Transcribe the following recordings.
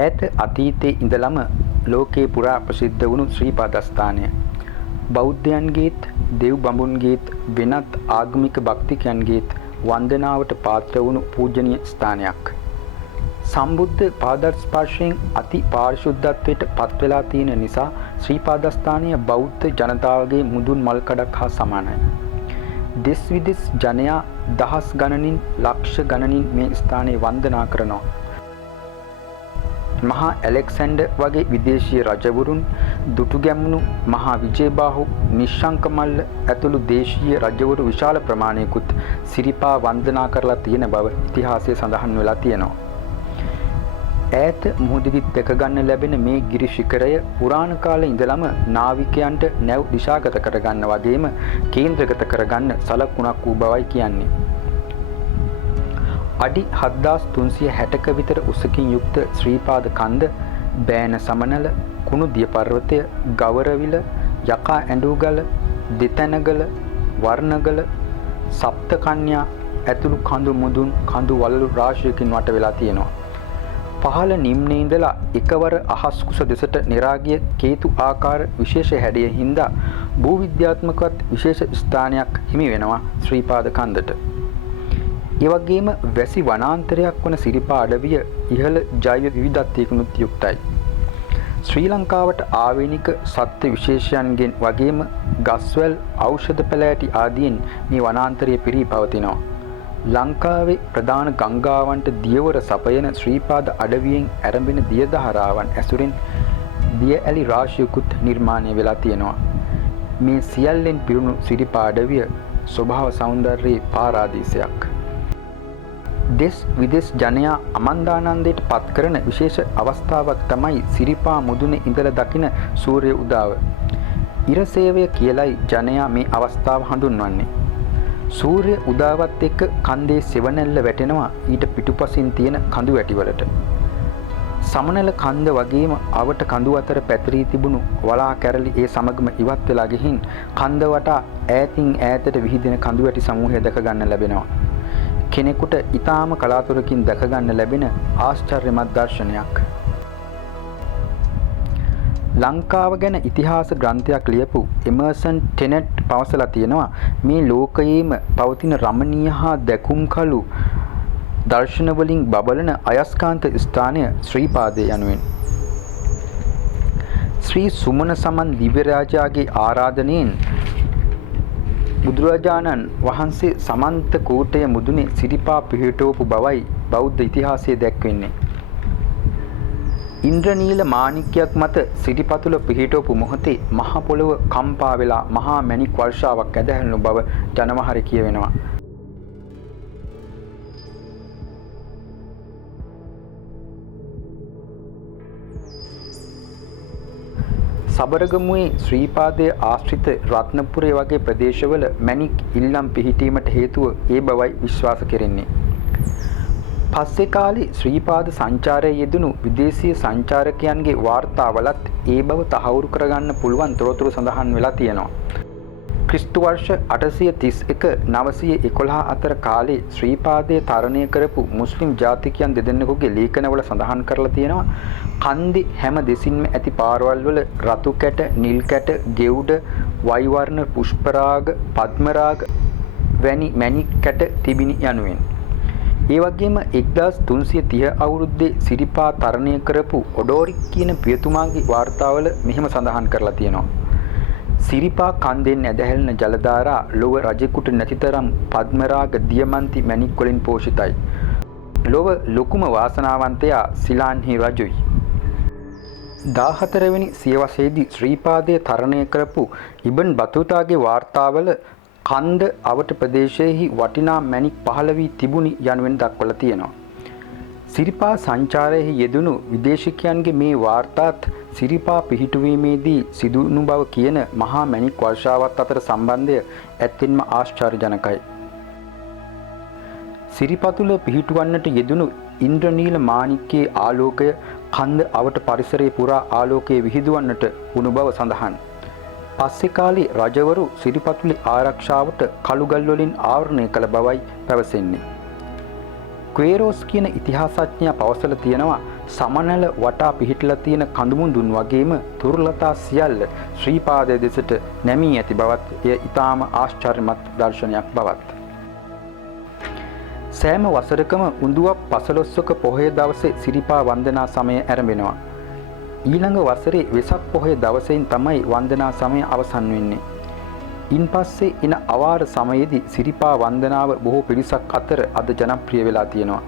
ඈත අතීතයේ ඉඳලම ලෝකේ පුරා ප්‍රසිද්ධ වුණු ශ්‍රී පාදස්ථානය. බෞද්ධයන්ගේත් දෙව් බඹුන්ගේත් වෙනත් ආගමික භක්තිකයන්ගේත් වන්දනාවට පාත්‍ර වුණු පූජනීය ස්ථානයක්. සම්බුද්ධ පාදස්පර්ශයෙන් අති පාරිශුද්ධත්වයට පත් වෙලා තියෙන නිසා ශ්‍රී පාදස්ථානය බෞද්ධ ජනතාවගේ මුදුන් මල්කඩක් හා සමානයි. දෙස් විදෙස් ජනයා දහස් ගණනින් ලක්ෂ ගණනින් මේ ස්ථානයේ වන්දනා කරනවා. මහා ඇලෙක්සැන්ඩර් වගේ විදේශීය රජවරුන්, දුටු ගැමුණු මහා විජයබාහු, නිශ්ශංක මල්ල ඇතුළු දේශීය රජවරු විශාල ප්‍රමාණයකුත් සිරිපා වන්දනා කරලා තියෙන බව ඉතිහාසයේ සඳහන් වෙලා තියෙනවා. ඈත මුහුදෙදි දැක ගන්න ලැබෙන මේ ගිරි ශිඛරය පුරාණ කාලේ ඉඳලම නාවිකයන්ට නැව් දිශාගත කරගන්න වගේම කේන්ද්‍රගත කරගන්න සලකුණක් වූ බවයි කියන්නේ. අඩි 7360ක විතර උසකින් යුක්ත ශ්‍රීපාද කන්ද, බෑන සමනල, කුණුදිය පර්වතය, ගවරවිල, යකා ඇඬුගල, දෙතැනගල, වර්ණගල, සප්ත කන්‍යා ඇතුළු කඳු මුදුන් කඳු වළලු රාශියකින් වට වෙලා තියෙනවා. පහළ නිම්නයේ ඉඳලා එකවර අහස් කුස දෙසට නිරාගිය කේතු ආකාර විශේෂ හැඩය හින්දා භූවිද්‍යාත්මකවත් විශේෂ ස්ථානයක් හිමි වෙනවා ශ්‍රීපාද කන්දට. ඒ වගේම වැසි වනාන්තරයක් වන සිරිපා අඩවිය ඉහළ ජෛව විවිධත්වයකිනුත් යුක්තයි. ශ්‍රී ලංකාවට ආවේනික සත්ත්ව විශේෂයන්ගෙන් වගේම ගස්වැල්, ඖෂධ පැලෑටි ආදීන් මේ වනාන්තරය පිරී පවතිනවා. ලංකාවේ ප්‍රධාන ගංගාවන්ට දියවර සපයන ශ්‍රීපාද අඩවියෙන් ඇරඹෙන දිය දහරාවන් ඇසුරෙන් දිය ඇලි රාශියකුත් නිර්මාණය වෙලා තියෙනවා. මේ සියල්ලෙන් පිරුණු සිරිපා අඩවිය ස්වභාව සෞන්දර්යයේ පාරාදීසයක්. දෙස් විදෙස් ජනයා අමන්දානන්දයට පත් කරන විශේෂ අවස්ථාවක් තමයි සිරිපා මුදුනේ ඉඳලා දකින සූර්ය උදාව. ඉරසේවය කියලයි ජනයා මේ අවස්ථාව හඳුන්වන්නේ. සූර්ය උදාවත් එක්ක කන්දේ සෙවණැල්ල වැටෙනවා ඊට පිටුපසින් තියෙන කඳු වැටිවලට. සමනල කන්ද වගේම අවට කඳු අතර පැතිරී තිබුණු වලා කැරලි ඒ සමගම ඉවත් වෙලා ගිහින් කන්ද වටා ඈතින් ඈතට විහිදෙන කඳු වැටි සමූහය දැක ගන්න ලැබෙනවා. කෙනෙකුට ඊටාම කලාතුරකින් දැක ගන්න ලැබෙන ආශ්චර්යමත් දර්ශනයක්. ලංකාව ගැන ඉතිහාස ග්‍රන්ථයක් ලියපු එමර්සන් ටෙනට් පවසලා තියෙනවා මේ ලෝකයේම පවතින රමණීය හා දැකුම් කළු දර්ශන වලින් බබලන අයස්කාන්ත ස්ථානය ශ්‍රීපාදය යනුවෙන්. ශ්‍රී සුමන සමන් දිව්‍ය රාජයාගේ ආරාධනයෙන් බුදුරජාණන් වහන්සේ සමන්ත කෝටය මුදුනේ සිරිපා පිහිටවපු බවයි බෞද්ධ ඉතිහාසයේ දැක්වෙන්නේ. ඉන්ද්‍රනීල මාණික්‍යයක් මත සිරිපතුල පිහිටවපු මොහොතේ මහ පොළව කම්පා වෙලා මහා මැණික් වර්ෂාවක් ඇදහැළුණු බව ජනමහරේ කියවෙනවා. සබරගමුවේ ශ්‍රීපාදයේ ආශ්‍රිත රත්නපුරේ වගේ ප්‍රදේශවල මැණික් ඉල්ලම් පිහිටීමට හේතුව ඒ බවයි විශ්වාස කෙරෙන්නේ. පස්සේ කාලේ ශ්‍රීපාද සංචාරයේ යෙදුණු විදේශීය සංචාරකයන්ගේ වාර්තාවලත් ඒ බව තහවුරු කරගන්න පුළුවන් තොරතුරු සඳහන් වෙලා තියෙනවා. ක්‍රිස්තු වර්ෂ 831-911 අතර කාලේ ශ්‍රීපාදයේ තරණය කරපු මුස්ලිම් ජාතිකයන් දෙදෙනෙකුගේ ලේඛනවල සඳහන් කරලා තියෙනවා කන්දේ හැම දෙසින්ම ඇති පාරවල් වල රතු කැට, නිල් කැට, ගෙවුඩ, වයිවර්ණ පුෂ්පරාග, පද්මරාග වැනි මැණික් කැට තිබිනි යනුවෙන්. ඒ වගේම 1330 අවුරුද්දේ සිරිපා තරණය කරපු ඔඩෝරික් කියන පියතුමාගේ වාර්තාවල මෙහෙම සඳහන් කරලා තියෙනවා. සිරිපා කන්දෙන් ඇදහැළෙන ජලධාරා ලොව රජෙකුට නැතිතරම් පද්මරාග දියමන්ති මැණික් වලින් පෝෂිතයි. ලොව ලොකුම වාසනාවන්තයා සිලාන්හි රජුයි. 14 වෙනි සියවසේදී ශ්‍රීපාදයේ තරණය කරපු ඉබන් බතුතාගේ වාර්තාවල කන්ද අවට ප්‍රදේශයේහි වටිනා මැණික් පහළ වී තිබුණි යනුවෙන් දක්වලා තියෙනවා. සිරිපා සංචාරයේ යෙදුණු විදේශිකයන්ගේ මේ වාර්තාත් සිරිපා පිහිටුවීමේදී සිදුණු බව කියන මහා මැණික් වර්ෂාවත් අතර සම්බන්ධය ඇත්තෙන්ම ආශ්චර්යජනකයි. සිරිපතුල පිහිටුවන්නට යෙදුණු ඉන්ද්‍රනීල මාණික්කයේ ආලෝකය කන්ද අවට පරිසරයේ පුරා ආලෝකයේ විහිදුවන්නට වුණු බව සඳහන්. පස්සේ කාලේ රජවරු සිරිපතුලේ ආරක්ෂාවට කළුගල් වලින් ආවරණය කළ බවයි පැවසෙන්නේ. ක්වේරෝස් කියන ඉතිහාසඥයා පවසලා තියෙනවා සමනල වටා පිහිටලා තියෙන කඳුමුදුන් වගේම තුරුලතා සියල්ල ශ්‍රී පාදයේ දෙසට නැමී ඇති බවත් එය ඊටාම ආශ්චර්යමත් දර්ශනයක් බවත්. සෑම වසරකම උඳුවක් 15ක පොහොය දවසේ සිරිපා වන්දනා සමය ආරම්භ ඊළඟ වසරේ වෙසක් පොහොය දවසෙන් තමයි වන්දනා සමය අවසන් වෙන්නේ. ඉන්පස්සේ එන අවාර සමයේදී සිරිපා වන්දනාව බොහෝ පිරිසක් අතර අද ජනප්‍රිය වෙලා තියෙනවා.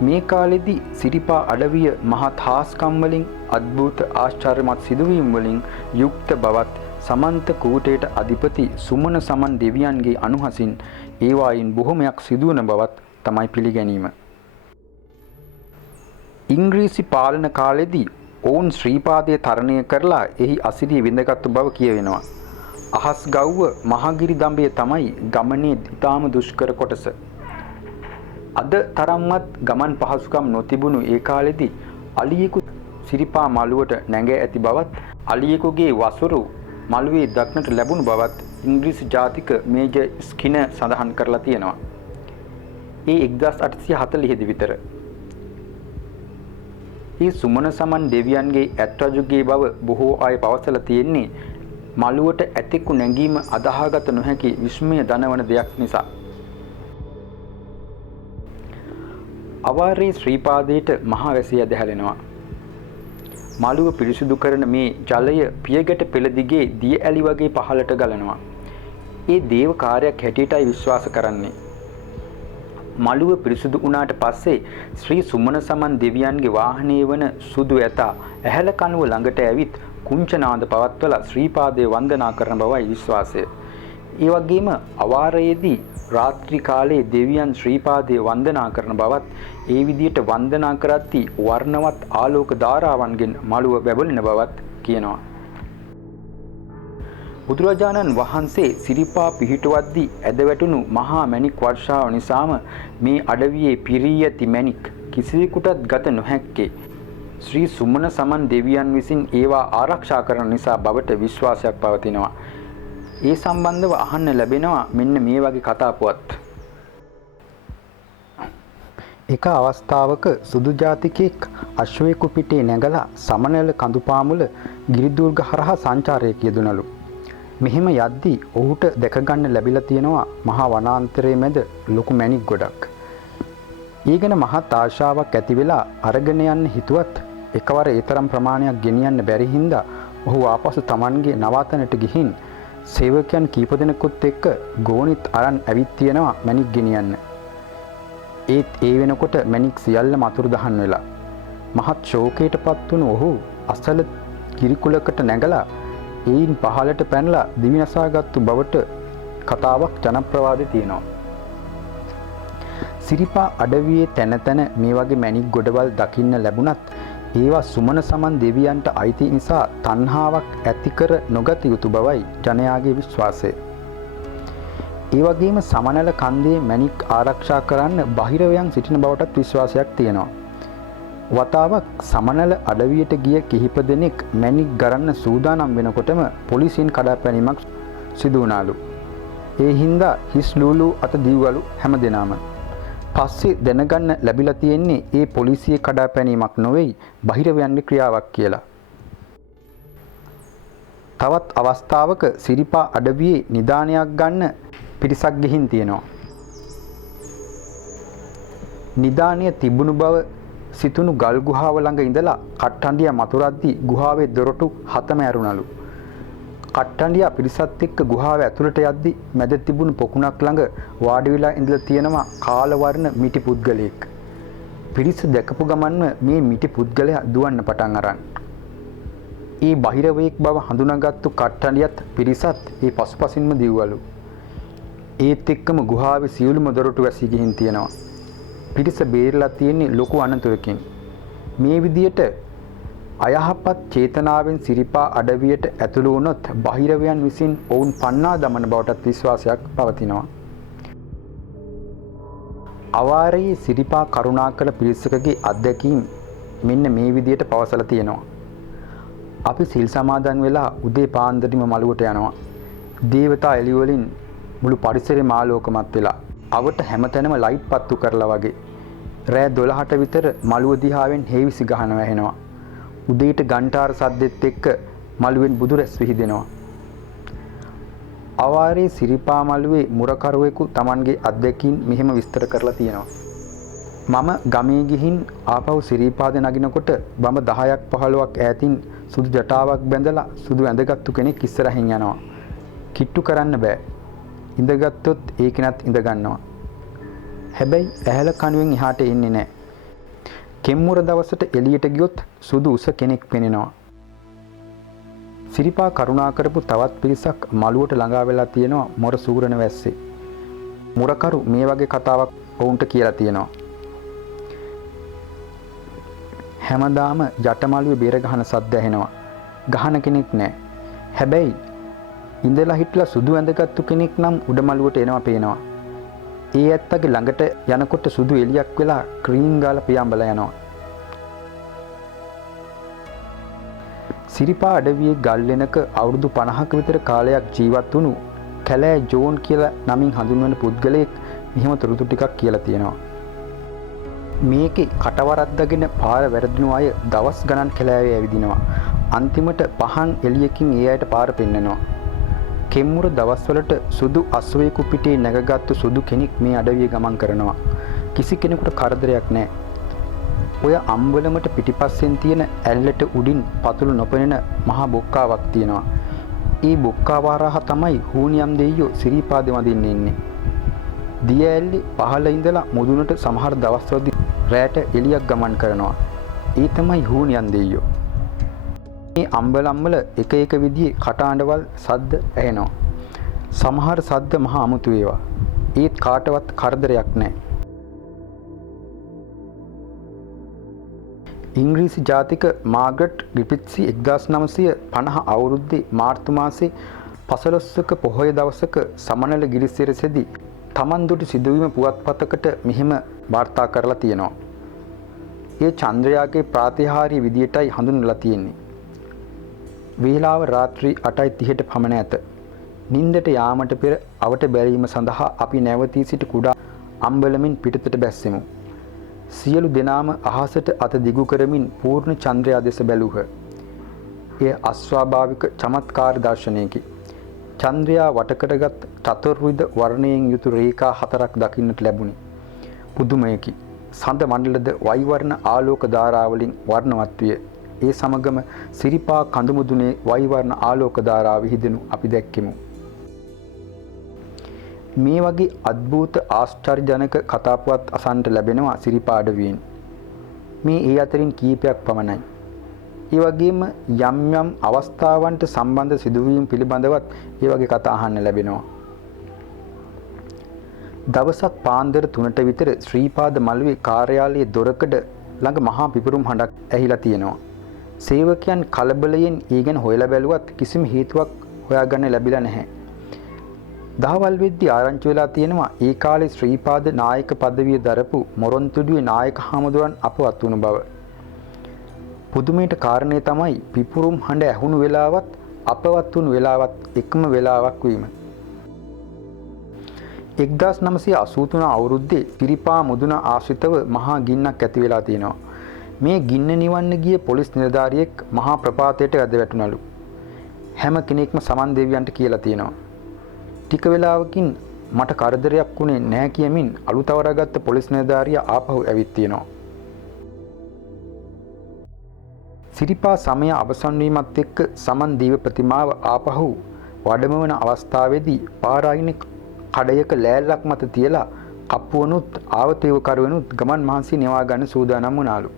මේ කාලෙදී සිරිපා අඩවිය මහත් හාස්කම් වලින් අద్භූත ආශ්චර්යමත් සිදුවීම් වලින් යුක්ත බවත් සමන්ත කූටේට අධිපති සුමන සමන් දෙවියන්ගේ අනුහසින් ඒවායින් බොහොමයක් සිදුවන බවත් තමයි පිළිගැනීම. ඉංග්‍රීසි පාලන කාලෙදී ඔවුන් ශ්‍රීපාදයේ තරණය කරලා එහි අසිරිය විඳගත්තු බව කියවෙනවා. අහස් ගව්ව මහගිරි දඹය තමයි ගමනේ ඉතාම දුෂ්කර කොටස. අද තරම්වත් ගමන් පහසුකම් නොතිබුණු ඒ කාලෙදී අලියෙකු සිරිපා මළුවට නැග ඇති බවත් අලියෙකුගේ වසුරු මළුවේ දක්නට ලැබුණු බවත් ඉංග්‍රීසි ජාතික මේජර් ස්කිනර් සඳහන් කරලා තියෙනවා. ඒ 1840 දී විතර. ඒ සුමන සමන් දෙවියන්ගේ ඇත් රජුගේ බව බොහෝ අය පවසලා තියෙන්නේ මළුවට ඇතෙකු නැගීම අදාහගත නොහැකි විස්මය දනවන දෙයක් නිසා. අවාරේ ශ්‍රීපාදයට මහා වැසිය දැහැලෙනවා. මළුව පිරිසිදු කරන මේ ජලය පියගැට පෙළ දිගේ දිය ඇලි වගේ පහළට ගලනවා. ඒ දේව කාර්යයක් හැටියටයි විශ්වාස කරන්නේ. මළුව පිරිසිදු වුණාට පස්සේ ශ්‍රී සුමන සමන් දෙවියන්ගේ වාහනේ වන සුදු ඇතා ඇහැල කණුව ළඟට ඇවිත් කුංචනාද පවත්වලා ශ්‍රීපාදයේ වන්දනා කරන බවයි විශ්වාසය. ඒ වගේම අවාරයේදී රාත්‍රී කාලයේ දෙවියන් ශ්‍රීපාදයේ වන්දනා කරන බවත් ඒ විදියට වන්දනා කරද්දී වර්ණවත් ආලෝක ධාරාවන්ගෙන් මළුව බැබලෙන බවත් කියනවා. බුදුරජාණන් වහන්සේ සිරිපා පිහිටුවද්දී ඇදවැටුණු මහා මැණික් වර්ෂාව නිසාම මේ අඩවියේ පිරී ඇති මැණික් කිසිවෙකුටත් ගත නොහැක්කේ ශ්‍රී සුමන සමන් දෙවියන් විසින් ඒවා ආරක්ෂා කරන නිසා බවට විශ්වාසයක් පවතිනවා. ඒ සම්බන්ධව අහන්න ලැබෙනවා මෙන්න මේ වගේ කතා පුවත්. එක අවස්ථාවක සුදු ජාතිකයෙක් අශ්වයෙකු පිටේ නැගලා සමනල කඳුපාමුල ගිරිදුර්ග හරහා සංචාරයක යෙදුණලු. මෙහෙම යද්දී ඔහුට දැක ගන්න ලැබිලා තියෙනවා මහා වනාන්තරයේ මැද ලොකු මැණික් ගොඩක්. ඊගෙන මහත් ආශාවක් ඇති වෙලා අරගෙන යන්න හිතුවත් එකවර ඒ තරම් ප්‍රමාණයක් ගෙනියන්න බැරි හින්දා ඔහු ආපසු Tamanගේ නවාතනට ගිහින් සේවකයන් කීප දෙනෙකුත් එක්ක ගෝනිත් අරන් ඇවිත් තියෙනවා මැණික් ගෙනියන්න. ඒත් ඒ වෙනකොට මැණික් සියල්ල මතුරු දහන් වෙලා මහත් ශෝකයටපත් වුණු ඔහු අසල කිරිකුලකට නැගලා ඒයින් පහළට පැනලා දිවිනසාගත්තු බවට කතාවක් ජනප්‍රවාදේ තියෙනවා. සිරිපා අඩවියේ තැන තැන මේ වගේ මැණික් ගොඩවල් දකින්න ලැබුණත් ඒවා සුමන සමන් දෙවියන්ට අයිති නිසා තණ්හාවක් ඇති කර නොගත යුතු බවයි ජනයාගේ විශ්වාසය. ඒ වගේම සමනල කන්දේ මැණික් ආරක්ෂා කරන්න බහිරවයන් සිටින බවටත් විශ්වාසයක් තියෙනවා. වතාවක් සමනල අඩවියට ගිය කිහිප දෙනෙක් මැණික් ගරන්න සූදානම් වෙනකොටම පොලිසියෙන් කඩාපැනීමක් සිදු වුණාලු. ඒ හින්දා හිස් ලූලු අත දීවලු හැමදෙනාම. පස්සේ දැනගන්න ලැබිලා තියෙන්නේ ඒ පොලිසියේ කඩාපැනීමක් නොවේයි බහිරවයන්ගේ ක්‍රියාවක් කියලා. තවත් අවස්ථාවක සිරිපා අඩවියේ නිදානයක් ගන්න පිරිසක් ගිහින් තියෙනවා. නිදානිය තිබුණු බව සිතුණු ගල් ගුහාව ළඟ ඉඳලා කට්ටඬිය මතුරද්දී ගුහාවේ දොරටු 7ම ඇරුණලු. කට්ටඬිය පිරිසත් එක්ක ගුහාව ඇතුළට යද්දී මැද තිබුණු පොකුණක් ළඟ වාඩි වෙලා ඉඳලා තියෙනවා කාල වර්ණ මිටි පුද්ගලයෙක්. පිරිස දැකපු ගමන්ම මේ මිටි පුද්ගලයා දුවන්න පටන් අරන්. ඒ බහිරවයෙක් බව හඳුනාගත්තු කට්ටඬියත් පිරිසත් ඒ පසුපසින්ම දිව්වලු. ඒත් එක්කම ගුහාවේ සියලුම දොරටු වැසී ගිහින් තියෙනවා. පිරිස බේරලා තියෙන්නේ ලොකු අනතුරකින්. මේ විදියට අයහපත් චේතනාවෙන් සිරිපා අඩවියට ඇතුළු වුණොත් බහිරවයන් විසින් ඔවුන් පන්නා දමන බවටත් විශ්වාසයක් පවතිනවා. අවාරයේ සිරිපා කරුණාකර පිරිසකගේ අත්දැකීම් මෙන්න මේ විදියට පවසලා තියෙනවා. අපි සිල් සමාදන් වෙලා උදේ පාන්දරම මළුවට යනවා. දේවතා එළි වලින් මුළු පරිසරෙම ආලෝකමත් වෙලා අවට හැමතැනම ලයිට් පත්තු කරලා වගේ. රෑ 12ට විතර මළුව දිහාවෙන් හේවිසි ගහනවා ඇහෙනවා. උදේට ගන්ටාර සද්දෙත් එක්ක මළුවෙන් බුදු රැස් විහිදෙනවා. අවාරේ සිරිපා මළුවේ මුරකරුවෙකු Tamanගේ අත්දැකීම් මෙහෙම විස්තර කරලා තියෙනවා. මම ගමේ ගිහින් ආපහු සිරිපාද නගිනකොට බඹ 10ක් 15ක් ඈතින් සුදු ජටාවක් බැඳලා සුදු ඇඳගත්තු කෙනෙක් ඉස්සරහින් යනවා. කිට්ටු කරන්න බෑ. ඉඳගත්තොත් ඒ කෙනත් ඉඳ ගන්නවා. හැබැයි ඇහැල කණුවෙන් එහාට එන්නේ නැහැ. කෙම්මුර දවසට එළියට ගියොත් සුදු උස කෙනෙක් පෙනෙනවා. සිරිපා කරුණා කරපු තවත් පිරිසක් මළුවට ළඟා වෙලා තියෙනවා මොර සූරන වැස්සේ. මුරකරු මේ වගේ කතාවක් වුන්ට කියලා තියෙනවා. හැමදාම යටමළුවේ බේර ගහන සද්ද ඇහෙනවා. ගහන කෙනෙක් නැහැ. හැබැයි ඉඳලා හිටලා සුදු ඇඳගත්තු කෙනෙක් නම් උඩමළුවට එනවා පේනවා. ඒ ඇත්තගේ ළඟට යනකොට සුදු එලියක් වෙලා ක්‍රීම් ගාලා පියාඹලා යනවා. සිරිපා අඩවියේ ගල්ලෙනක අවුරුදු 50ක විතර කාලයක් ජීවත් වුණු කැලෑ ජෝන් කියලා නමින් හඳුන්වන පුද්ගලයෙක් මෙහෙම තොරතුරු ටිකක් කියලා තියෙනවා. මේකේ කටවරද්දාගෙන පාර වැරදිනු අය දවස් ගණන් කැලෑවේ ඇවිදිනවා. අන්තිමට පහන් එළියකින් ඒ අයට පාර පෙන්නනවා. කෙම්මුර දවස්වලට සුදු අස්වැයෙකු පිටේ නැගගත්තු සුදු කෙනෙක් මේ අඩවියේ ගමන් කරනවා. කිසි කෙනෙකුට කරදරයක් නැහැ. ඔය අම්බලමට පිටිපස්සෙන් තියෙන ඇල්ලට උඩින් පතුළු නොපෙනෙන මහා බොක්කාවක් තියෙනවා. ඒ බොක්කාව හරහා තමයි හූනියම් දෙයියෝ සිරිපාදේ වදින්න ඉන්නේ. දිය ඇල්ලේ පහළ ඉඳලා මුදුනට සමහර දවස්වලදී රැට එළියක් ගමන් කරනවා. ඒ තමයි හූනියම් දෙයියෝ. මේ අම්බලම්වල එක එක විදිහේ කටාඬවල් සද්ද ඇහෙනවා. සමහර සද්ද මහා අමුතු ඒවා. ඒත් කාටවත් කරදරයක් නැහැ. ඉංග්‍රීසි ජාතික මාග්‍රට් ග්‍රිෆිත්සි 1950 අවුරුද්දේ මාර්තු මාසේ 15ක පොහොය දවසක සමනල ගිරිසිරසේදී තමන් දුටු සිදුවීම පුවත්පතකට මෙහෙම වාර්තා කරලා තියෙනවා. ඒ චන්ද්‍රයාගේ ප්‍රාතිහාර්ය විදියටයි හඳුන්වලා තියෙන්නේ. වේලාව රාත්‍රී 8:30ට පමණ ඇත. නින්දට යාමට පෙර අවට බැලීම සඳහා අපි නැවතී සිටි කුඩා අම්බලමින් පිටතට බැස්සෙමු. සියලු දෙනාම අහසට අත දිගු කරමින් පූර්ණ චන්ද්‍රයා දෙස බැලූහ. එය අස්වාභාවික චමත්කාර දර්ශනයකි. චන්ද්‍රයා වටකරගත් චතුර්විධ වර්ණයෙන් යුතු රේඛා 4ක් දකින්නට ලැබුණි. පුදුමයකි. සඳ මණ්ඩලද වෛවර්ණ ආලෝක ධාරාවලින් වර්ණවත් විය. ඒ සමගම සිරිපා කඳුමුදුනේ වෛවර්ණ ආලෝක ධාරාව විහිදෙනු අපි දැක්කෙමු. මේ වගේ අద్භූත ආශ්චර්යජනක කතාපුවත් අසන්නට ලැබෙනවා සිරිපා අඩවියෙන්. මේ ඒ අතරින් කීපයක් පමණයි. ඒ වගේම යම් යම් අවස්ථාවන්ට සම්බන්ධ සිදුවීම් පිළිබඳවත් ඒ වගේ කතා අහන්න ලැබෙනවා. දවසක් පාන්දර 3ට විතර ශ්‍රීපාද මළුවේ කාර්යාලයේ දොරකඩ ළඟ මහා පිපුරුම් හඬක් ඇහිලා තියෙනවා. සේවකයන් කලබලයෙන් ඒ ගැන හොයලා බැලුවත් කිසිම හේතුවක් හොයාගන්න ලැබිලා නැහැ. දහවල් වෙද්දී ආරංචි වෙලා තියෙනවා ඒ කාලේ ශ්‍රීපාද නායක පදවිය දරපු මොරොන්තුඩුවේ නායක හාමුදුරන් අපවත් වුණු බව. පුදුමයට කාරණේ තමයි පිපුරුම් හඬ ඇහුණු වෙලාවත් අපවත් වුණු වෙලාවත් එකම වෙලාවක් වීම. 1983 අවුරුද්දේ සිරිපා මුදුන ආශ්‍රිතව මහා ගින්නක් ඇති වෙලා තියෙනවා. මේ ගින්න නිවන්න ගිය පොලිස් නිලධාරියෙක් මහා ප්‍රපාතයට ඇද වැටුණලු. හැම කෙනෙක්ම සමන් දෙවියන්ට කියලා තියෙනවා. ටික වෙලාවකින් මට කරදරයක් වුණේ නැහැ කියමින් අලුතවරාගත්ත පොලිස් නිලධාරියා ආපහු ඇවිත් තියෙනවා. සිරිපා සමය අවසන් වීමත් එක්ක සමන් දීව ප්‍රතිමාව ආපහු වඩමවන අවස්ථාවේදී පාරායිනේ කඩයක ලෑල්ලක් මත තියලා කප්පුවනුත් ආවතේව කරුවනුත් ගමන් මහන්සි නිවා ගන්න සූදානම් වුණාලු.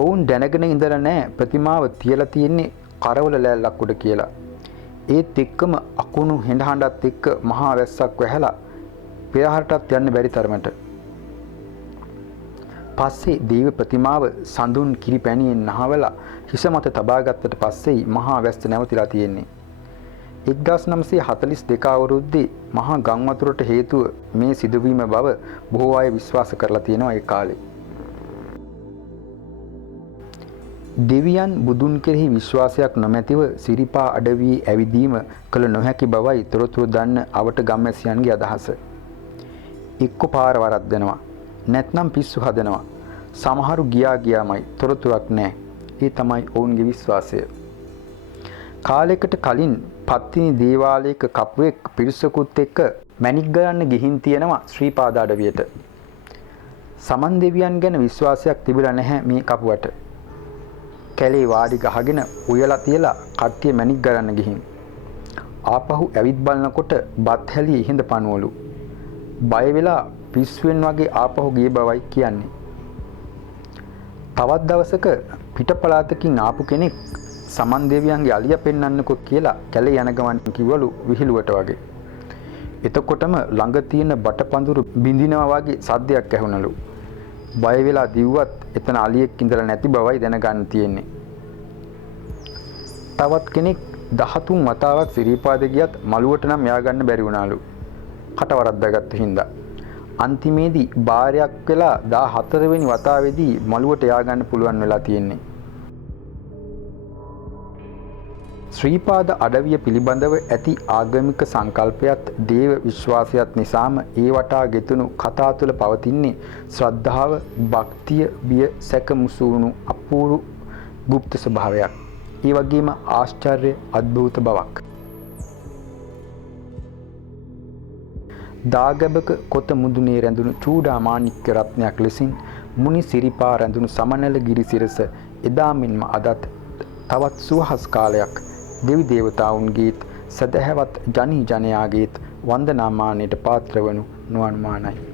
ඔවුන් දැනගෙන ඉඳලා නැහැ ප්‍රතිමාව තියලා තියෙන්නේ කරවල ලෑල්ලක් උඩ කියලා. ඒත් එක්කම අකුණු හෙඬහඬත් එක්ක මහා වැස්සක් වැහැලා පෙරහරටත් යන්න බැරි තරමට. පස්සේ දේව ප්‍රතිමාව සඳුන් කිරි පැණියෙන් නහවලා හිස මත තබා ගත්තට පස්සේ මහා වැස්ස නැවතිලා තියෙන්නේ. 1942 අවුරුද්දේ මහා ගම් වතුරට හේතුව මේ සිදුවීම බව බොහෝ අය විශ්වාස කරලා තියෙනවා ඒ කාලේ. දෙවියන් බුදුන් කෙරෙහි විශ්වාසයක් නොමැතිව සිරිපා අඩවියේ ඇවිදීම කළ නොහැකි බවයි තොරතුරු දන්න අවට ගම්වැසියන්ගේ අදහස. එක්ක පාර වරද්දනවා. නැත්නම් පිස්සු හදනවා. සමහරු ගියාමයි තොරතුරක් නැහැ. ඒ තමයි ඔවුන්ගේ විශ්වාසය. කාලයකට කලින් පත්තිනි දේවාලයක කපුවෙක් පිරිසකුත් එක්ක මැණික් ගලන්න ගිහින් තියෙනවා ශ්‍රීපාද අඩවියට. සමන් දෙවියන් ගැන විශ්වාසයක් තිබුණා නැහැ මේ කපුවට. කැලේ වාඩි ගහගෙන උයලා තියලා කට්ටිය මැණික් ගලන්න ගිහින්. ආපහු ඇවිත් බලනකොට බත් හැලියේ හිඳ පණුවලු. බය වෙලා පිස්සුවෙන් වගේ ආපහු ගිය බවයි කියන්නේ. තවත් දවසක පිටපලාතකින් ආපු කෙනෙක් සමන් දෙවියන්ගේ අලියා පෙන්වන්නකෝ කියලා කැලේ යන ගමන් කිව්වලු විහිළුවට වගේ. එතකොටම ළඟ තියෙන බටපඳුරු බින්දිනවා වගේ සද්දයක් ඇහුණලු. බය වෙලා දිව්වත් එතන අලියෙක් ඉඳලා නැති බවයි දැනගන්න තියෙන්නේ. තවත් කෙනෙක් 13 වතාවක් සිරිපාද ගියත් මළුවට නම් ය아가න්න බැරි වුණාලු. කට වරද්දාගත්ත හින්දා. අන්තිමේදී බාරයක් වෙලා 14 වෙනි වතාවේදී මළුවට ය아가න්න පුළුවන් වෙලා තියෙන්නේ. ශ්‍රීපාද අඩවිය පිළිබඳව ඇති ආගමික සංකල්පයත් දේව විශ්වාසයත් නිසාම ඒ වටා ගෙතුණු කතා තුළ පවතින්නේ ශ්‍රද්ධාව, භක්තිය, බිය, සැක මුසුණු අපූර්ව গুপ্ত ස්වභාවයක්. ඒ වගේම ආශ්චර්ය අద్භූත බවක්. දාගැබක කොත මුදුනේ රැඳුණු චූඩා මාණික්‍ය රත්නයක් ලෙසින් මුනි සිරිපා රැඳුණු සමනල ගිරිසිරස එදා මෙන්ම අදත් තවත් සුවහස් කාලයක් දෙවි දේවතාවුන්ගේත් සදහැවත් ජනී ජනයාගේත් වන්දනාමානයට පාත්‍ර වනු නොඅනුමානයි.